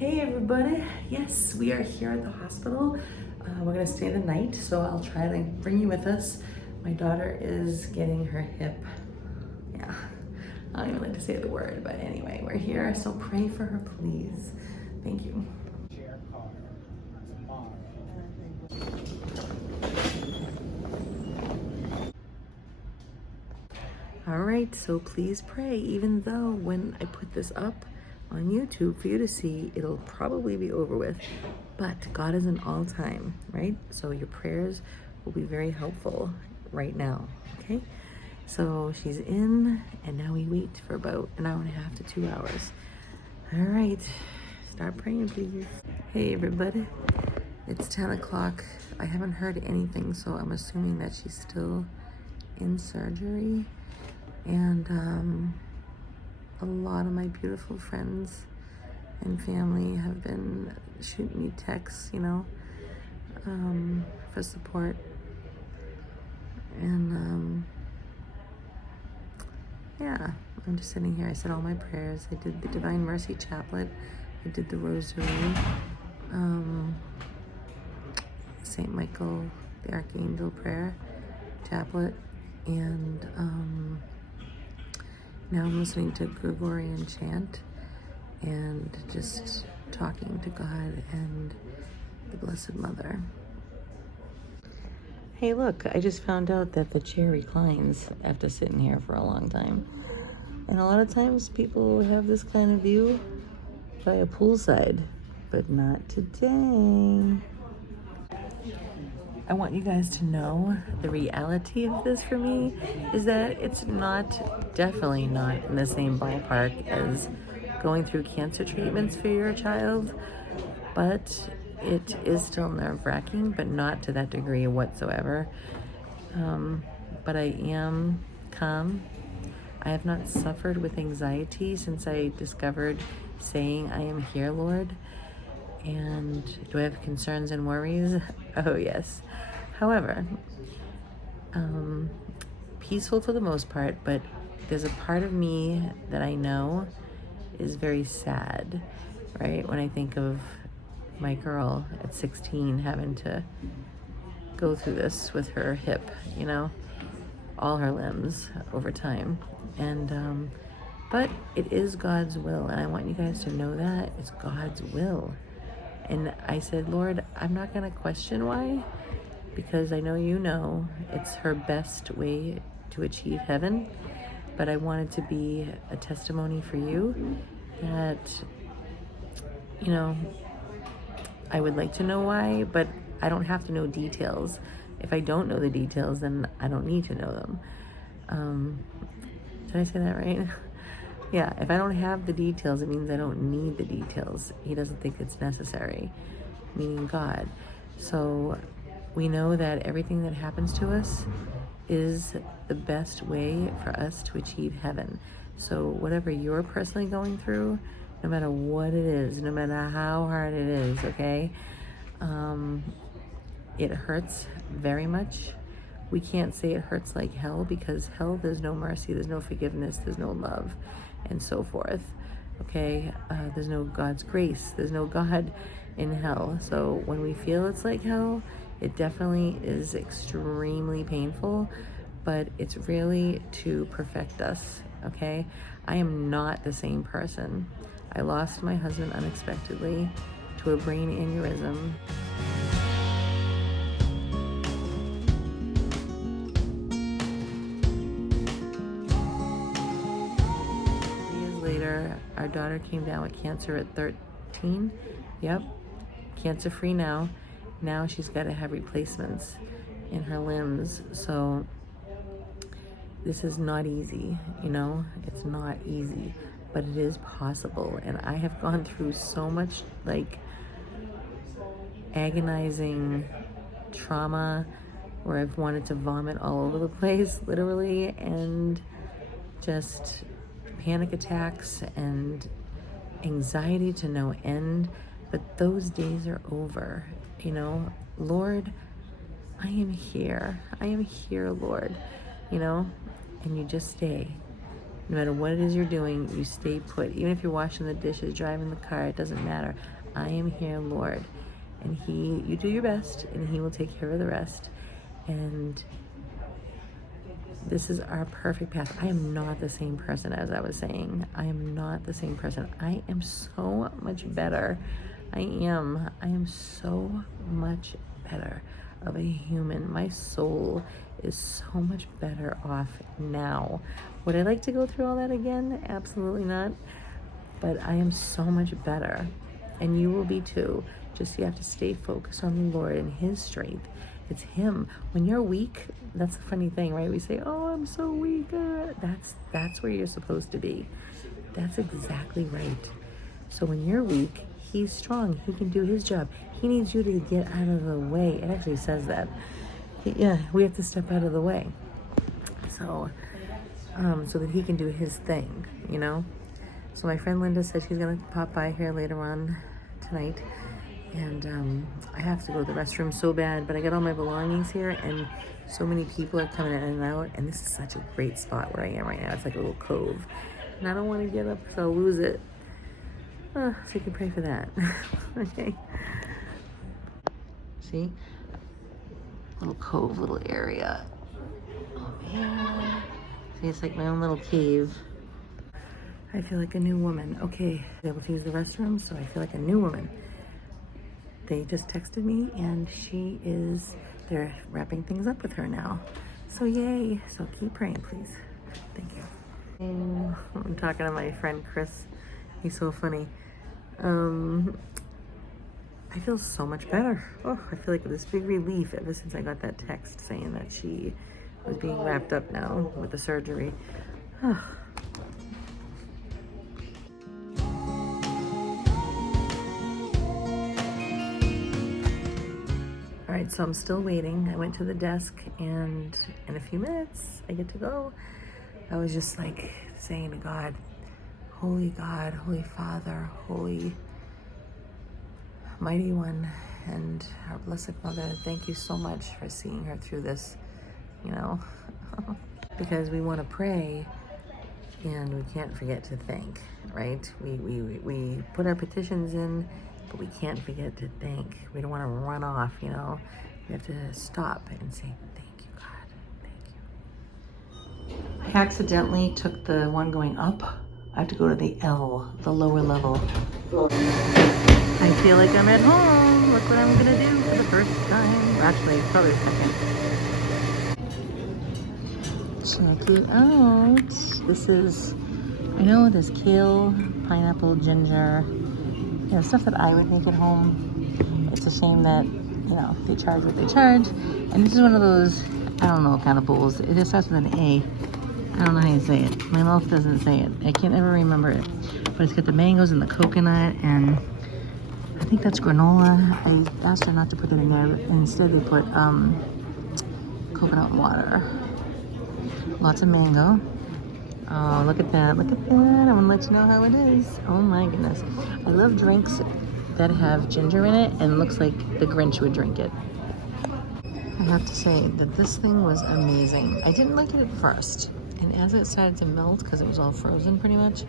Hey everybody, yes, we are here at the hospital. We're gonna stay the night, so I'll try to bring you with us. My daughter is getting her hip. Yeah, I don't even like to say the word, but anyway, we're here, so pray for her, please. Thank you. All right, so please pray, even though when I put this up on YouTube for you to see, it'll probably be over with, but God is an all time, right? So your prayers will be very helpful right now, okay? So she's in, and now we wait for about an hour and a half to 2 hours. All right, start praying, please. Hey, everybody. It's 10 o'clock. I haven't heard anything, so I'm assuming that she's still in surgery. And a lot of my beautiful friends and family have been shooting me texts, for support. And yeah, I'm just sitting here. I said all my prayers. I did the Divine Mercy Chaplet. I did the Rosary. St. Michael, the Archangel Prayer Chaplet. And now I'm listening to Gregorian chant and just talking to God and the Blessed Mother. Hey, look, I just found out that the chair reclines after sitting here for a long time. And a lot of times people have this kind of view by a poolside, but not today. I want you guys to know the reality of this for me is that it's definitely not in the same ballpark as going through cancer treatments for your child, but it is still nerve-wracking, but not to that degree whatsoever. But I am calm. I have not suffered with anxiety since I discovered saying, "I am here, Lord." And do I have concerns and worries? Oh, yes. However, peaceful for the most part, but there's a part of me that I know is very sad, right? When I think of my girl at 16 having to go through this with her hip, all her limbs over time. And, but it is God's will, and I want you guys to know that it's God's will. And I said, Lord, I'm not going to question why, because I know it's her best way to achieve heaven. But I want it to be a testimony for you that, I would like to know why, but I don't have to know details. If I don't know the details, then I don't need to know them. Did I say that right? Yeah, if I don't have the details, it means I don't need the details. He doesn't think it's necessary, meaning God. So we know that everything that happens to us is the best way for us to achieve heaven. So whatever you're personally going through, no matter what it is, no matter how hard it is, okay? It hurts very much. We can't say it hurts like hell, because hell, there's no mercy, there's no forgiveness, there's no love, and so forth, okay? There's no God's grace, there's no God in hell. So when we feel it's like hell, it definitely is extremely painful, but it's really to perfect us, okay? I am not the same person. I lost my husband unexpectedly to a brain aneurysm. Later, our daughter came down with cancer at 13. Yep, cancer-free now. Now she's got to have replacements in her limbs. So this is not easy, it's not easy, but it is possible. And I have gone through so much agonizing trauma where I've wanted to vomit all over the place, literally, and just panic attacks and anxiety to no end. But those days are over, Lord, I am here, Lord, and you just stay. No matter what it is you're doing, you stay put. Even if you're washing the dishes, driving the car, it doesn't matter. I am here, Lord. And you do your best, and he will take care of the rest. And this is our perfect path. I am not the same person as I was saying. I am not the same person. I am so much better. I am so much better of a human. My soul is so much better off now. Would I like to go through all that again? Absolutely not. But I am so much better. And you will be too. Just you have to stay focused on the Lord and his strength. It's him. When you're weak, that's a funny thing, right? We say, oh, I'm so weak. That's where you're supposed to be. That's exactly right. So when you're weak, he's strong. He can do his job. He needs you to get out of the way. It actually says that. We have to step out of the way. So that he can do his thing, you know? So my friend Linda said she's going to pop by here later on tonight. And I have to go to the restroom so bad, but I got all my belongings here, and so many people are coming in and out, and this is such a great spot where I am right now. It's like a little cove, and I don't want to get up because I'll lose it. So you can pray for that. Okay. See? Little cove, little area. Oh, man. See, it's like my own little cave. I feel like a new woman. Okay, I was able to use the restroom, so I feel like a new woman. They just texted me, and they're wrapping things up with her now. So yay. So keep praying, please. Thank you. I'm talking to my friend Chris. He's so funny. I feel so much better. Oh, I feel like this big relief ever since I got that text saying that she was being wrapped up now with the surgery. Oh. All right, so I'm still waiting. I went to the desk, and in a few minutes, I get to go. I was just like saying to God, Holy Father, Holy Mighty One, and our Blessed Mother, thank you so much for seeing her through this, you know, because we want to pray, and we can't forget to thank, right? We put our petitions in, but we can't forget to thank. We don't want to run off, you know. We have to stop and say, thank you, God, thank you. I accidentally took the one going up. I have to go to the L, the lower level. I feel like I'm at home. Look what I'm gonna do for the first time. Actually, probably the second. Check it out. This is, I know there's kale, pineapple, ginger, you know, stuff that I would make at home. It's a shame that, you know, they charge what they charge. And this is one of those, I don't know what kind of bowls. It just starts with an A. I don't know how you say it. My mouth doesn't say it. I can't ever remember it. But it's got the mangoes and the coconut, and I think that's granola. I asked her not to put it in there. Instead, they put coconut water. Lots of mango. Oh, look at that. Look at that. I want to let you know how it is. Oh my goodness. I love drinks that have ginger in it, and it looks like the Grinch would drink it. I have to say that this thing was amazing. I didn't like it at first. And as it started to melt, because it was all frozen pretty much,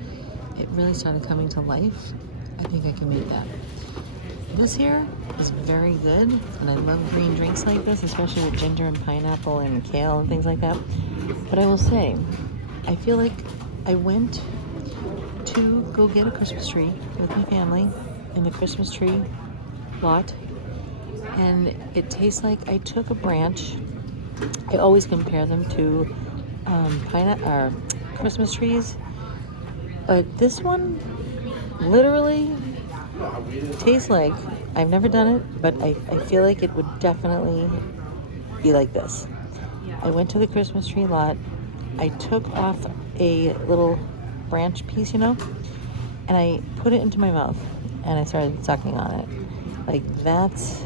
it really started coming to life. I think I can make that. This here is very good, and I love green drinks like this, especially with ginger and pineapple and kale and things like that. But I will say, I feel like I went to go get a Christmas tree with my family in the Christmas tree lot, and it tastes like I took a branch. I always compare them to Christmas trees, but this one literally tastes like, I've never done it, but I feel like it would definitely be like this. I went to the Christmas tree lot, I took off a little branch piece, you know, and I put it into my mouth, and I started sucking on it. Like, that's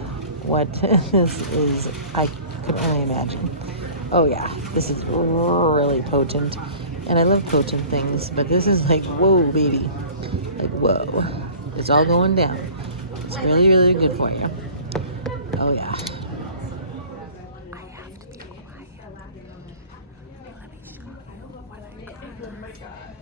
what this is. I could only imagine. Oh yeah, this is really potent, and I love potent things, but this is like, whoa, baby, like, whoa, it's all going down. It's really, really good for you. Oh yeah. I have to be quiet. Let me show you what I got.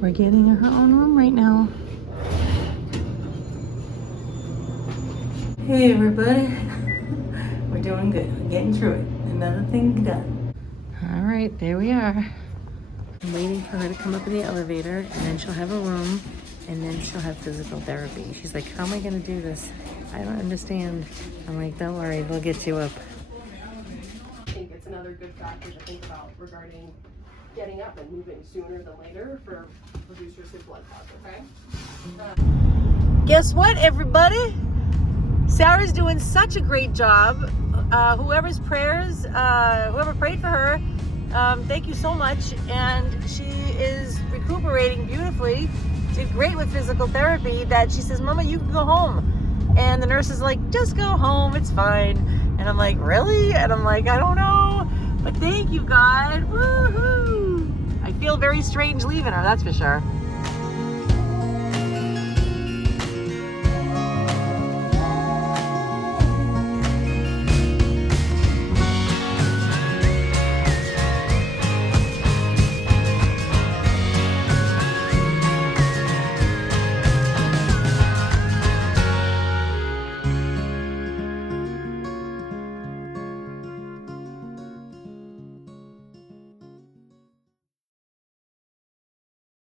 We're getting her own room right now. Hey everybody. We're doing good. We're getting through it. Another thing done. All right, there we are. I'm waiting for her to come up in the elevator, and then she'll have a room, and then she'll have physical therapy. She's like, how am I gonna do this? I don't understand. I'm like, don't worry, we'll get you up. I think it's another good factor to think about regarding getting up and moving sooner than later for reduce risk of blood clots, okay? Guess what, everybody? Sarah's doing such a great job. Whoever prayed for her, thank you so much. And she is recuperating beautifully. Did great with physical therapy. That she says, Mama, you can go home. And the nurse is like, just go home, it's fine. And I'm like, really? And I'm like, I don't know. But thank you, God. Woohoo! I feel very strange leaving her, that's for sure.